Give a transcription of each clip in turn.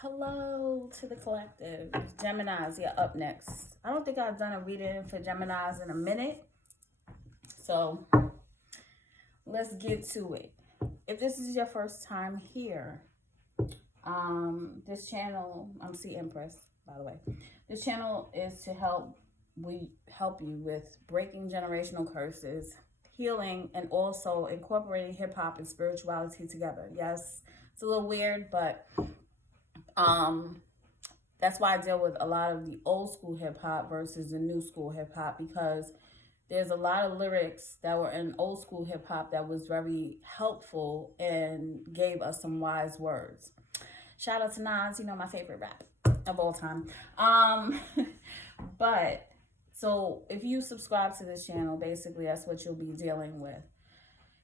Hello to the collective. Geminis, yeah, up next. I don't think I've done a reading for Geminis in a minute. So let's get to it. If this is your first time here, this channel, I'm cempress, by the way. This channel is to help you with breaking generational curses, healing, and also incorporating hip-hop and spirituality together. Yes, it's a little weird, but that's why I deal with a lot of the old school hip hop versus the new school hip hop, because there's a lot of lyrics that were in old school hip hop that was very helpful and gave us some wise words. Shout out to Nas, my favorite rap of all time. But so if you subscribe to this channel, basically that's what you'll be dealing with.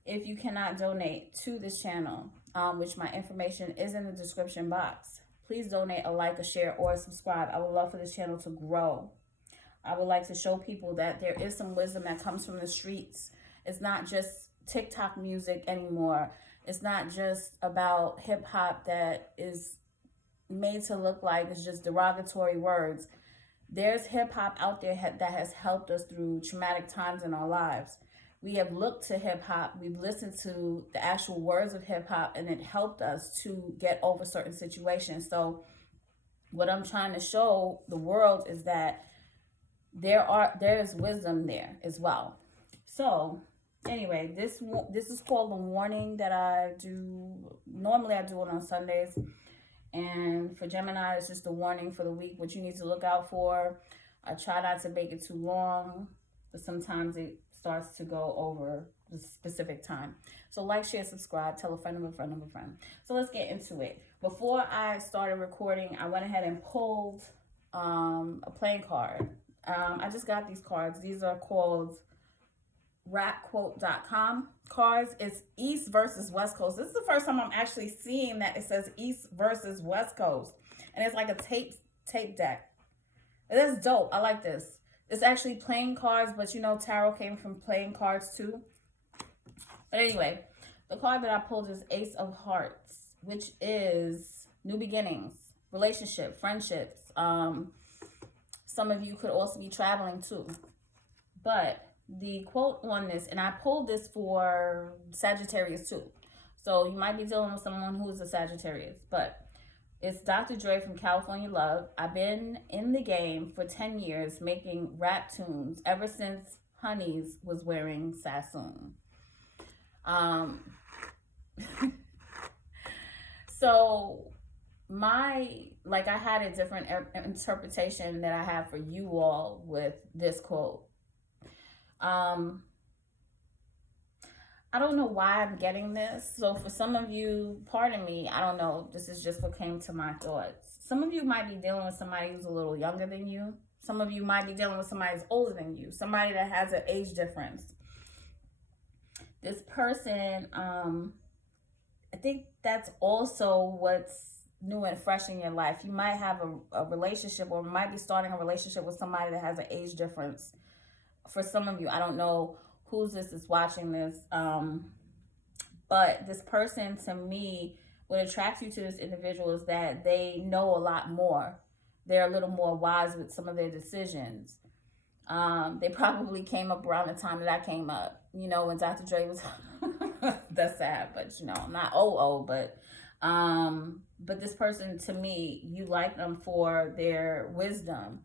If you cannot donate to this channel, which my information is in the description box, please donate a like, a share, or a subscribe. I would love for this channel to grow. I would like to show people that there is some wisdom that comes from the streets. It's not just TikTok music anymore. It's not just about hip hop that is made to look like it's just derogatory words. There's hip hop out there that has helped us through traumatic times in our lives. We have looked to hip hop, we've listened to the actual words of hip hop, and it helped us to get over certain situations. So what I'm trying to show the world is that there is wisdom there as well. So anyway, this is called The Warning that I do. Normally I do it on Sundays. And for Gemini, it's just a warning for the week, what you need to look out for. I try not to make it too long, but sometimes it starts to go over the specific time. So like, share, subscribe, tell a friend of a friend of a friend. So let's get into it. Before I started recording, I went ahead and pulled a playing card. I just got these cards. These are called rapquote.com cards. It's East versus West Coast. This is the first time I'm actually seeing that it says East versus West Coast. And it's like a tape deck. It is dope. I like this. It's actually playing cards, but tarot came from playing cards too. But anyway, the card that I pulled is Ace of Hearts, which is new beginnings, relationship, friendships. Some of you could also be traveling too. But the quote on this, and I pulled this for Sagittarius too. So you might be dealing with someone who is a Sagittarius, but it's Dr. Dre from California Love. I've been in the game for 10 years making rap tunes ever since Honeys was wearing Sassoon. So I had a different interpretation that I have for you all with this quote. I don't know why I'm getting this. So for some of you, pardon me, I don't know. This is just what came to my thoughts. Some of you might be dealing with somebody who's a little younger than you. Some of you might be dealing with somebody who's older than you. Somebody that has an age difference. This person, I think that's also what's new and fresh in your life. You might have a relationship, or might be starting a relationship with somebody that has an age difference. For some of you, I don't know who's this is watching this, but this person, to me, what attracts you to this individual is that they know a lot more. They're a little more wise with some of their decisions. They probably came up around the time that I came up, when Dr. Dre was that's sad, but I'm not but this person, to me, you like them for their wisdom.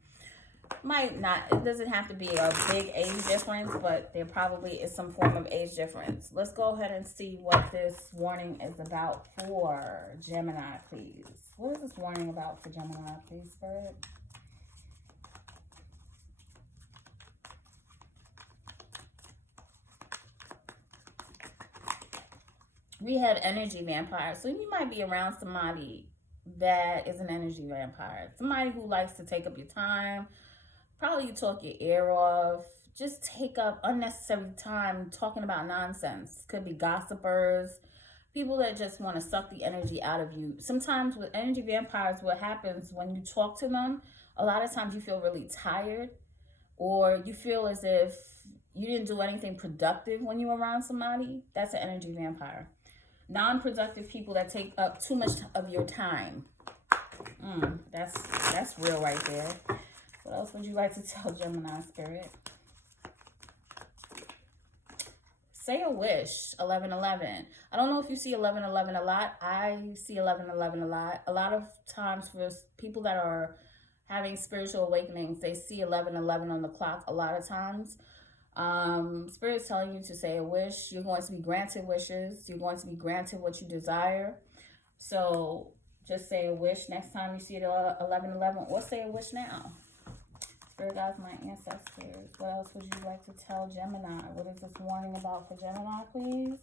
It doesn't have to be a big age difference, but there probably is some form of age difference. Let's go ahead and see what this warning is about for Gemini, please. What is this warning about for Gemini, please, Spirit? We have energy vampire. So you might be around somebody that is an energy vampire. Somebody who likes to take up your time. Probably you talk your ear off. Just take up unnecessary time talking about nonsense. Could be gossipers. People that just want to suck the energy out of you. Sometimes with energy vampires, what happens when you talk to them, a lot of times you feel really tired. Or you feel as if you didn't do anything productive when you were around somebody. That's an energy vampire. Non-productive people that take up too much of your time. That's real right there. What else would you like to tell Gemini Spirit? Say a wish, 1111. I don't know if you see 1111 a lot. I see 1111 a lot. A lot of times for people that are having spiritual awakenings, they see 1111 on the clock a lot of times. Spirit's telling you to say a wish. You're going to be granted wishes. You're going to be granted what you desire. So just say a wish next time you see the 1111, or say a wish now. Spirit guides, my ancestors. What else would you like to tell Gemini? What is this warning about for Gemini, please?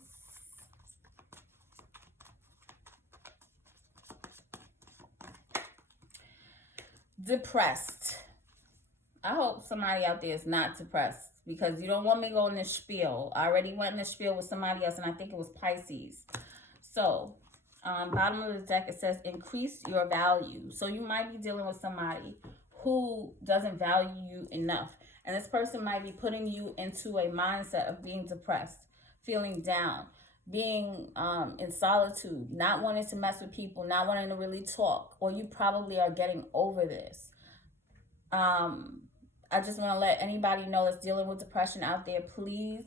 Depressed. I hope somebody out there is not depressed, because you don't want me to go in this spiel. I already went in this spiel with somebody else, and I think it was Pisces. So, bottom of the deck, it says increase your value. So you might be dealing with somebody who doesn't value you enough. And this person might be putting you into a mindset of being depressed, feeling down, being in solitude, not wanting to mess with people, not wanting to really talk, or you probably are getting over this. I just want to let anybody know that's dealing with depression out there, please.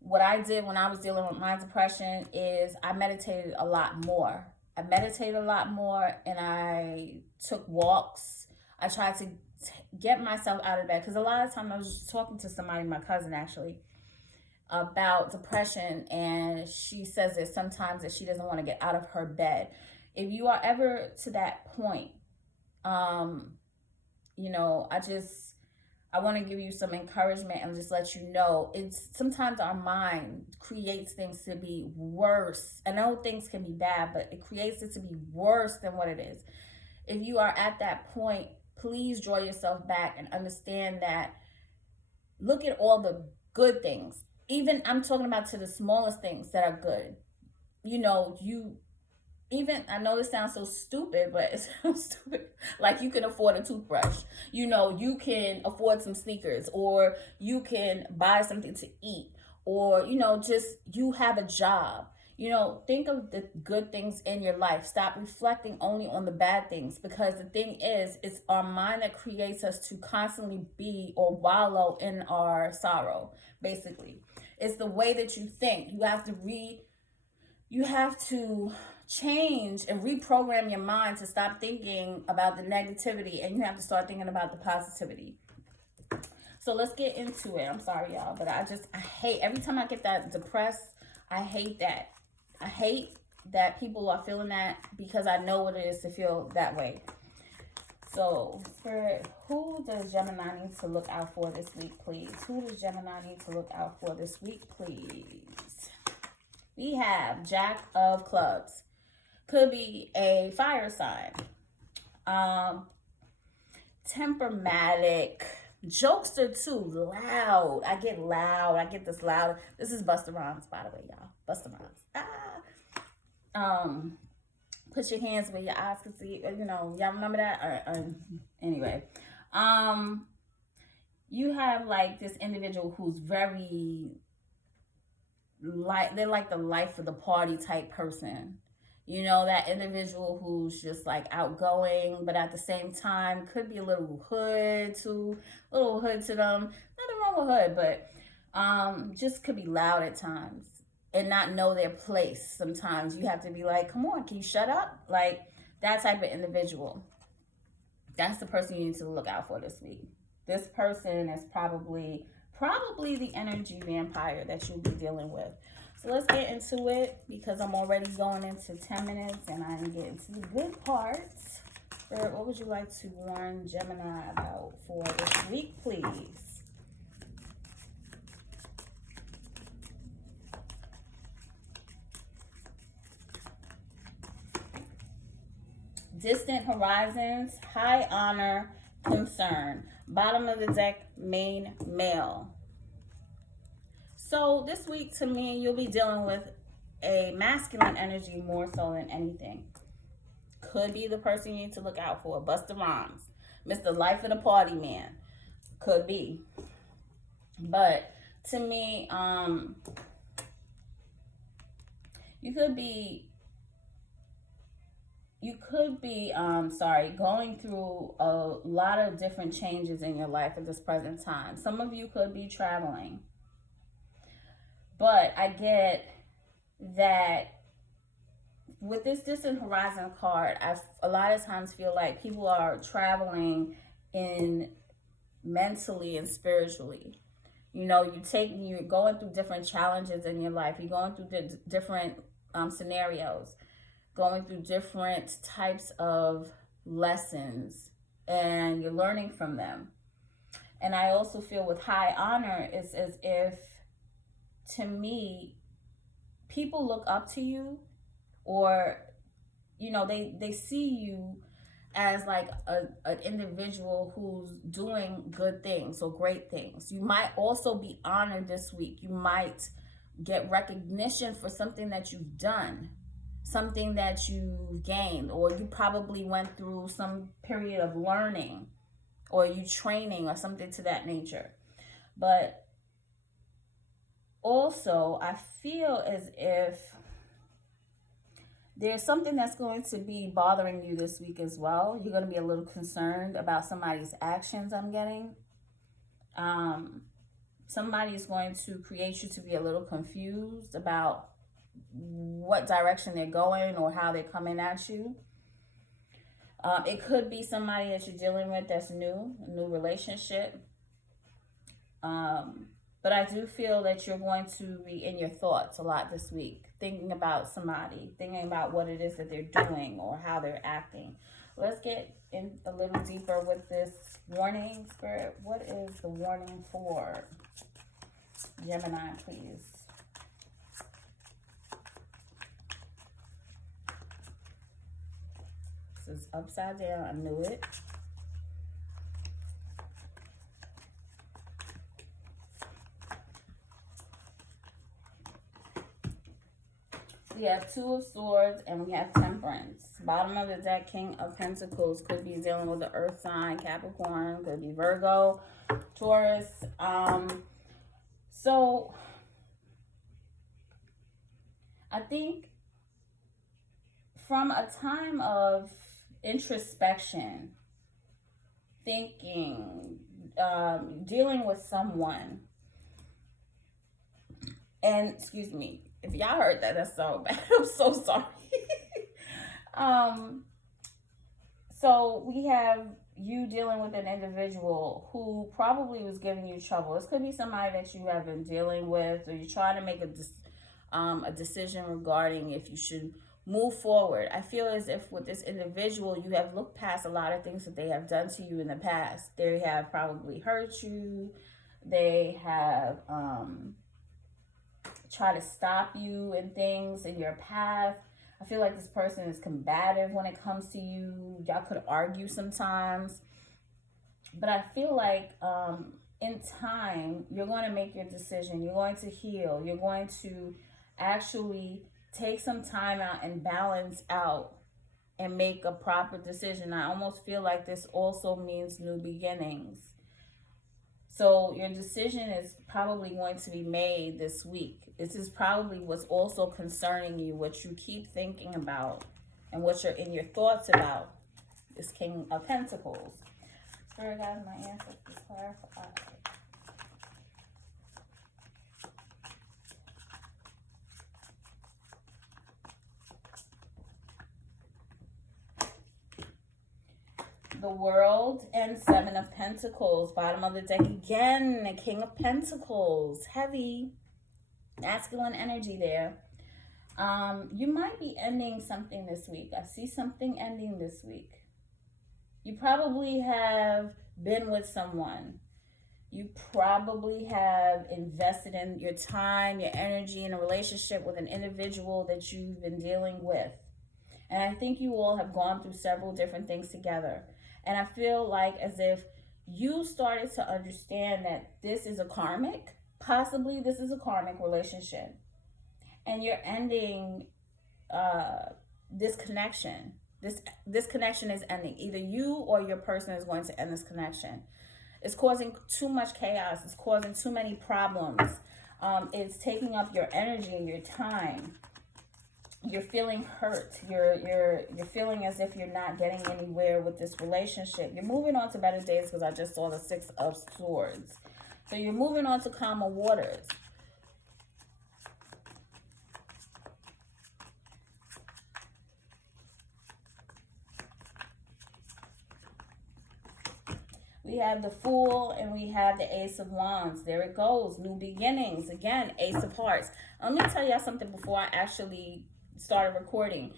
What I did when I was dealing with my depression is I meditated a lot more. I meditated a lot more, and I took walks. I tried to get myself out of bed, because a lot of times I was just talking to somebody, my cousin actually, about depression, and she says that sometimes that she doesn't want to get out of her bed. If you are ever to that point, you know, I want to give you some encouragement and just let you know, it's sometimes our mind creates things to be worse. I know things can be bad, but it creates it to be worse than what it is. If you are at that point, please draw yourself back and understand that, look at all the good things. Even I'm talking about to the smallest things that are good. You know, I know this sounds so stupid, but it sounds stupid. Like you can afford a toothbrush. You know, you can afford some sneakers, or you can buy something to eat, or, you know, just you have a job. You know, think of the good things in your life. Stop reflecting only on the bad things, because the thing is, it's our mind that creates us to constantly be or wallow in our sorrow, basically. It's the way that you think. You have to change and reprogram your mind to stop thinking about the negativity, and you have to start thinking about the positivity. So let's get into it. I'm sorry, y'all, but I hate every time I get that depressed. I hate that. I hate that people are feeling that, because I know what it is to feel that way. So, Spirit, who does Gemini need to look out for this week, please? Who does Gemini need to look out for this week, please? We have Jack of Clubs. Could be a fire sign. Temperamatic. Jokester too. Loud. I get loud. I get this loud. This is Busta Rhymes, by the way, y'all. Busta Rhymes. Put your hands where your eyes can see. You know, y'all remember that? Anyway. You have like this individual who's very they're like the life of the party type person. You know, that individual who's just like outgoing, but at the same time could be a little hood to them. Nothing wrong with hood, but just could be loud at times and not know their place. Sometimes you have to be like, come on, can you shut up? Like that type of individual. That's the person you need to look out for this week. This person is probably the energy vampire that you'll be dealing with. So let's get into it, because I'm already going into 10 minutes and I'm getting to the good parts. Spirit, what would you like to warn Gemini about for this week, please? Distant horizons, high honor, concern. Bottom of the deck, main male. So this week, to me, you'll be dealing with a masculine energy more so than anything. Could be the person you need to look out for. Busta Rhymes, Mr. Life of the Party Man. Could be. But to me, you could be you could be, going through a lot of different changes in your life at this present time. Some of you could be traveling. But I get that with this distant horizon card, I a lot of times feel like people are traveling in mentally and spiritually. You know, you're going through different challenges in your life. You're going through different scenarios, going through different types of lessons, and you're learning from them. And I also feel with high honor, it's as if, to me, people look up to you, or, you know, they see you as like an individual who's doing good things or great things. You might also be honored this week. You might get recognition for something that you've done, something that you've gained, or you probably went through some period of learning, or you training or something to that nature. But also, I feel as if there's something that's going to be bothering you this week as well. You're going to be a little concerned about somebody's actions, I'm getting. Somebody's going to create you to be a little confused about what direction they're going or how they're coming at you. It could be somebody that you're dealing with that's new, a new relationship. But I do feel that you're going to be in your thoughts a lot this week, thinking about somebody, thinking about what it is that they're doing or how they're acting. Let's get in a little deeper with this warning, Spirit. What is the warning for Gemini, please? This is upside down. I knew it. We have Two of Swords and we have Temperance. Bottom of the deck, King of Pentacles. Could be dealing with the earth sign, Capricorn. Could be Virgo, Taurus. So I think from a time of introspection, thinking, dealing with someone, and excuse me, if y'all heard that, that's so bad. I'm so sorry. So we have you dealing with an individual who probably was giving you trouble. This could be somebody that you have been dealing with, or you're trying to make a decision regarding if you should move forward. I feel as if with this individual, you have looked past a lot of things that they have done to you in the past. They have probably hurt you. They have try to stop you in things in your path. I feel like this person is combative when it comes to you. Y'all could argue sometimes. But I feel like in time, you're going to make your decision. You're going to heal. You're going to actually take some time out and balance out and make a proper decision. I almost feel like this also means new beginnings. So your decision is probably going to be made this week. This is probably what's also concerning you, what you keep thinking about, and what you're in your thoughts about. This King of Pentacles. Spirit guys, my answer is clarify. The World and Seven of Pentacles. Bottom of the deck again, the King of Pentacles. Heavy masculine energy there. You might be ending something this week. I see something ending this week. You probably have been with someone. You probably have invested in your time, your energy in a relationship with an individual that you've been dealing with. And I think you all have gone through several different things together. And I feel like as if you started to understand that this is a karmic, possibly this is a karmic relationship. And you're ending this connection. This connection is ending. Either you or your person is going to end this connection. It's causing too much chaos. It's causing too many problems. It's taking up your energy and your time. you're feeling hurt. You're feeling as if you're not getting anywhere with this relationship. You're moving on to better days because I just saw the Six of Swords. So you're moving on to calmer waters. We have the Fool and we have the Ace of Wands. There it goes. New beginnings. Again, Ace of Hearts. Let me tell y'all something before I actually started recording.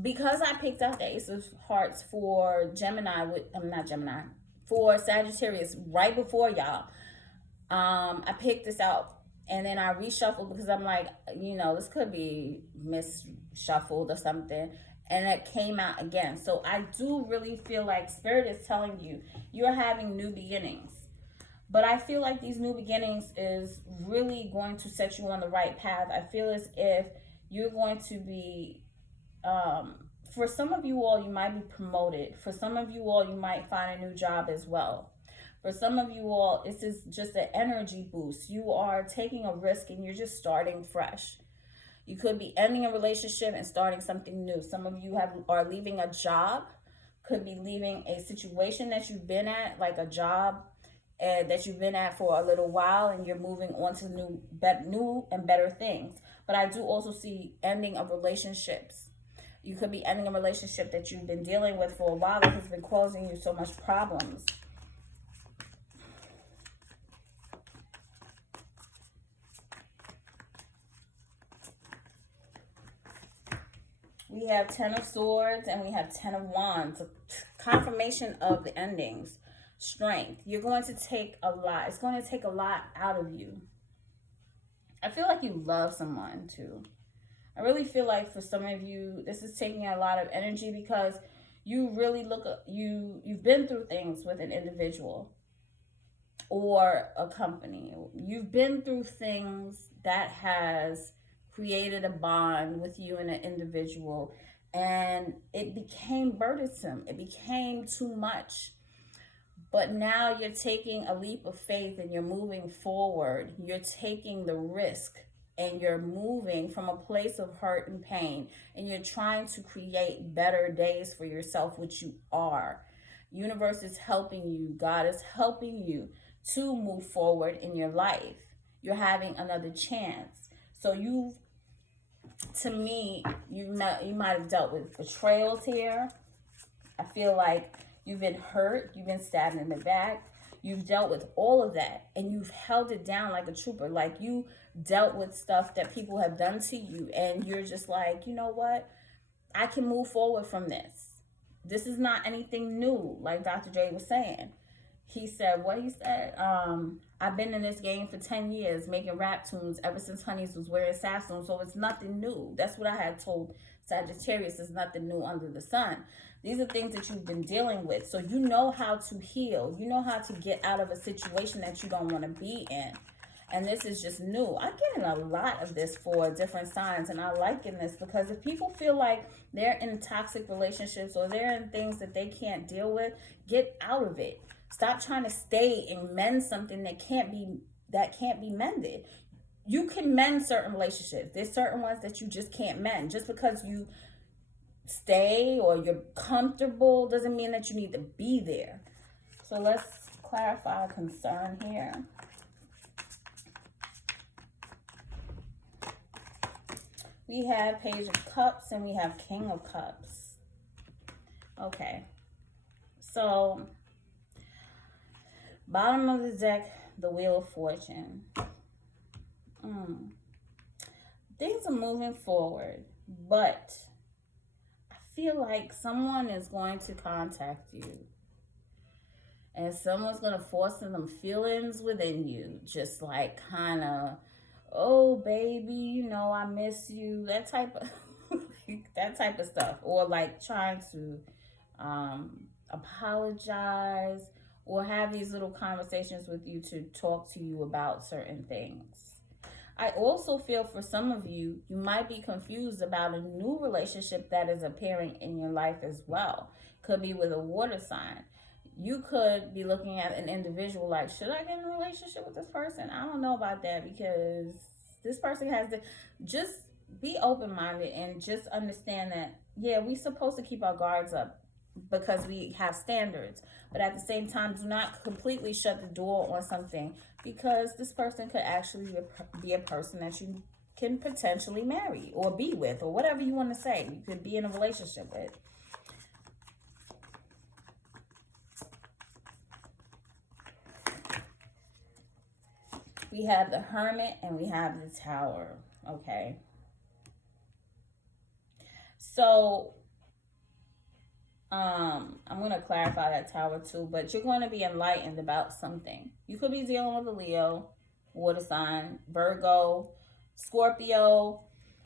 Because I picked out the Ace of Hearts for Gemini, not Gemini, for Sagittarius right before y'all, I picked this out and then I reshuffled because I'm like, you know, this could be misshuffled or something. And it came out again. So I do really feel like Spirit is telling you, you're having new beginnings. But I feel like these new beginnings is really going to set you on the right path. I feel as if you're going to be, for some of you all, you might be promoted. For some of you all, you might find a new job as well. For some of you all, this is just an energy boost. You are taking a risk and you're just starting fresh. You could be ending a relationship and starting something new. Some of you are leaving a job, could be leaving a situation that you've been at, like a job that you've been at for a little while, and you're moving on to new and better things. But I do also see ending of relationships. You could be ending a relationship that you've been dealing with for a while that has been causing you so much problems. We have 10 of Swords and we have 10 of Wands. Confirmation of the endings. Strength. You're going to take a lot. It's going to take a lot out of you. I feel like you love someone too. I really feel like for some of you, this is taking a lot of energy because you really you've been through things with an individual or a company. You've been through things that has created a bond with you and an individual, and it became burdensome. It became too much. But now you're taking a leap of faith and you're moving forward. You're taking the risk and you're moving from a place of hurt and pain, and you're trying to create better days for yourself, which you are. Universe is helping you. God is helping you to move forward in your life. You're having another chance. So to me, you might have dealt with betrayals here. I feel like you've been hurt. You've been stabbed in the back. You've dealt with all of that, and you've held it down like a trooper. Like, you dealt with stuff that people have done to you, and you're just like, you know what? I can move forward from this. This is not anything new, like Dr. Dre was saying. He said, I've been in this game for 10 years, making rap tunes ever since Honeys was wearing Sassoon, so it's nothing new. That's what I had told Sagittarius, is nothing new under the sun. These are things that you've been dealing with, so you know how to heal. You know how to get out of a situation that you don't want to be in. And this is just new. I'm getting a lot of this for different signs, and I liking this because if people feel like they're in toxic relationships or they're in things that they can't deal with, get out of it. Stop trying to stay and mend something that can't be mended. You can mend certain relationships. There's certain ones that you just can't mend. Just because you stay or you're comfortable doesn't mean that you need to be there. So let's clarify a concern here. We have Page of Cups and we have King of Cups. Okay. So, bottom of the deck, the Wheel of Fortune. Things are moving forward, but I feel like someone is going to contact you. And someone's going to force some feelings within you. Just like kind of, oh, baby, you know, I miss you. That type of stuff. Or like trying to apologize or have these little conversations with you to talk to you about certain things. I also feel for some of you, you might be confused about a new relationship that is appearing in your life as well. Could be with a water sign. You could be looking at an individual like, should I get in a relationship with this person? I don't know about that because this person has just be open-minded and just understand that, yeah, we're supposed to keep our guards up because we have standards. But at the same time, do not completely shut the door on something, because this person could actually be a person that you can potentially marry or be with, or whatever you want to say. You could be in a relationship with. We have the Hermit and we have the Tower. Okay. So, I'm going to clarify that Tower too, but you're going to be enlightened about something. You could be dealing with a Leo, water sign, Virgo, Scorpio,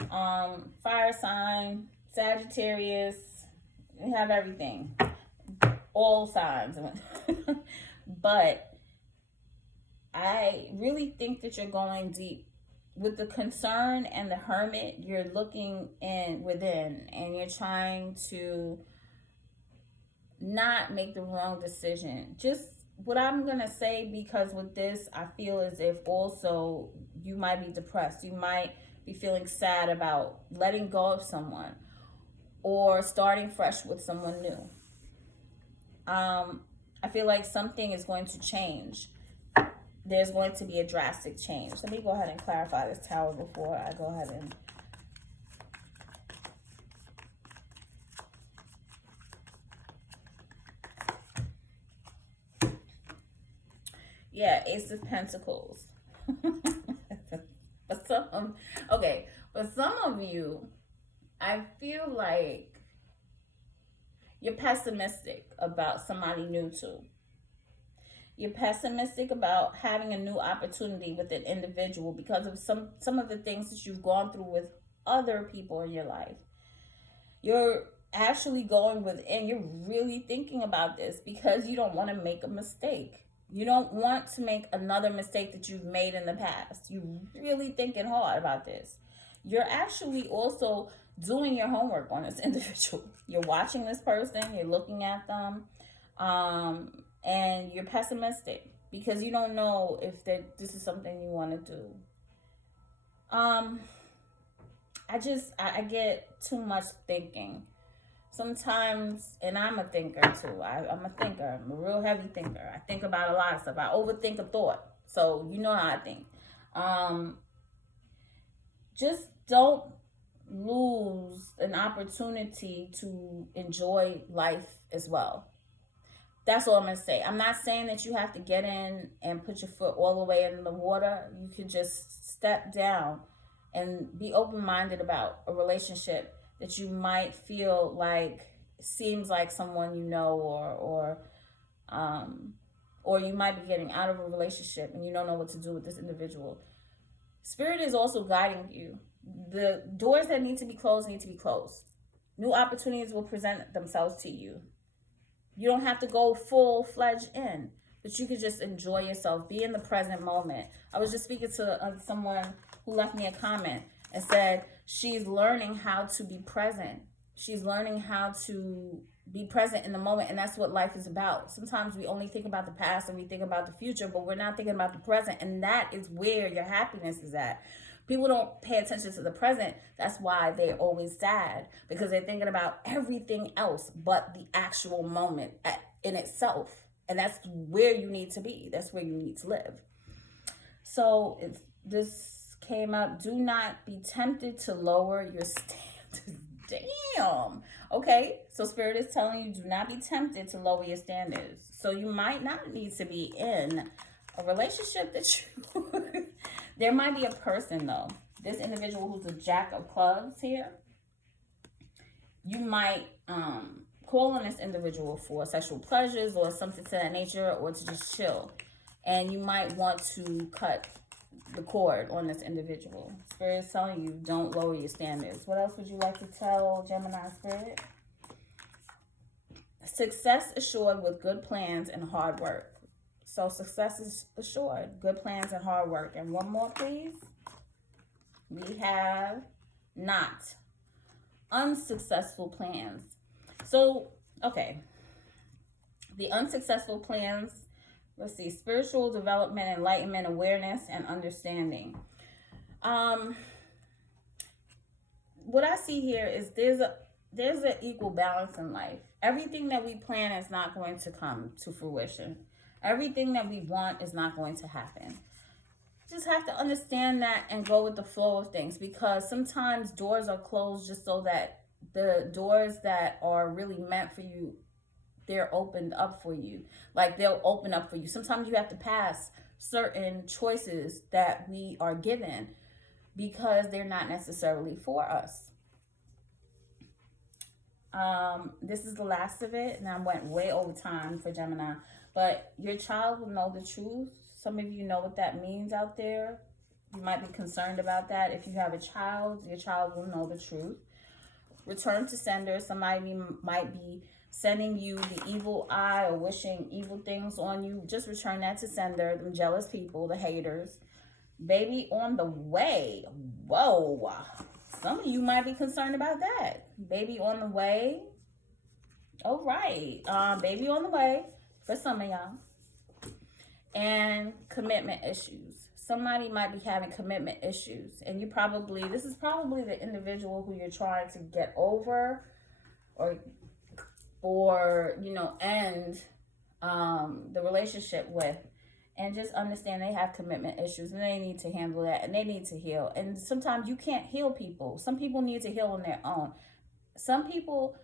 fire sign, Sagittarius. We have everything. All signs. But I really think that you're going deep. With the Concern and the Hermit, you're looking within, and you're trying to not make the wrong decision. Just what I'm going to say, because with this, I feel as if also you might be depressed. You might be feeling sad about letting go of someone or starting fresh with someone new. I feel like something is going to change. There's going to be a drastic change. Let me go ahead and clarify this Tower before I go ahead and... Yeah, Ace of Pentacles. But for some of you, I feel like you're pessimistic about somebody new too. You're pessimistic about having a new opportunity with an individual because of some of the things that you've gone through with other people in your life. You're actually going within. You're really thinking about this because you don't want to make a mistake. You don't want to make another mistake that you've made in the past. You're really thinking hard about this. You're actually also doing your homework on this individual. You're watching this person. You're looking at them. And you're pessimistic because you don't know if this is something you want to do. I get too much thinking. Sometimes, and I'm a thinker too. I'm a thinker. I'm a real heavy thinker. I think about a lot of stuff. I overthink a thought. So you know how I think. Just don't lose an opportunity to enjoy life as well. That's all I'm going to say. I'm not saying that you have to get in and put your foot all the way in the water. You could just step down and be open-minded about a relationship that you might feel like seems like someone you know, or you might be getting out of a relationship and you don't know what to do with this individual. Spirit is also guiding you. The doors that need to be closed need to be closed. New opportunities will present themselves to you. You don't have to go full-fledged in, but you can just enjoy yourself. Be in the present moment. I was just speaking to someone who left me a comment and said she's learning how to be present. She's learning how to be present in the moment, and that's what life is about. Sometimes we only think about the past and we think about the future, but we're not thinking about the present, and that is where your happiness is at. People don't pay attention to the present. That's why they're always sad, because they're thinking about everything else but the actual moment in itself. And that's where you need to be. That's where you need to live. So if this came up, do not be tempted to lower your standards. Damn. Okay, so Spirit is telling you, do not be tempted to lower your standards. So you might not need to be in a relationship that you... There might be a person, though. This individual who's a Jack of Clubs here, you might call on this individual for sexual pleasures or something to that nature, or to just chill. And you might want to cut the cord on this individual. Spirit is telling you, don't lower your standards. What else would you like to tell Gemini Spirit? Success assured with good plans and hard work. So success is assured, good plans and hard work. And one more, please. We have not unsuccessful plans. So, okay. The unsuccessful plans, let's see, spiritual development, enlightenment, awareness, and understanding. what I see here is there's an equal balance in life. Everything that we plan is not going to come to fruition. Everything that we want is not going to happen. Just have to understand that and go with the flow of things, because sometimes doors are closed just so that the doors that are really meant for you, they're opened up for you. Like they'll open up for you. Sometimes you have to pass certain choices that we are given because they're not necessarily for us. This is the last of it, and I went way over time for Gemini. But your child will know the truth. Some of you know what that means out there. You might be concerned about that. If you have a child, your child will know the truth. Return to sender. Somebody might be sending you the evil eye or wishing evil things on you. Just return that to sender. Them jealous people, the haters. Baby on the way. Whoa. Some of you might be concerned about that. Baby on the way. All right. Baby on the way for some of y'all. And commitment issues. Somebody might be having commitment issues, and this is probably the individual who you're trying to get over or end the relationship with. And just understand they have commitment issues, and they need to handle that, and they need to heal. And sometimes you can't heal people. Some people need to heal on their own. Some people,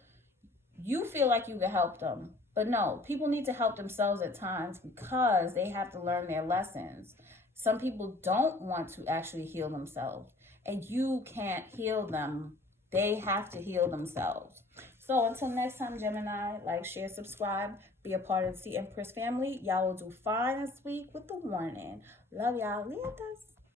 you feel like you can help them, but no, people need to help themselves at times because they have to learn their lessons. Some people don't want to actually heal themselves, and you can't heal them. They have to heal themselves. So until next time, Gemini, like, share, subscribe, be a part of the Empress family. Y'all will do fine this week with the warning. Love y'all. Leave us.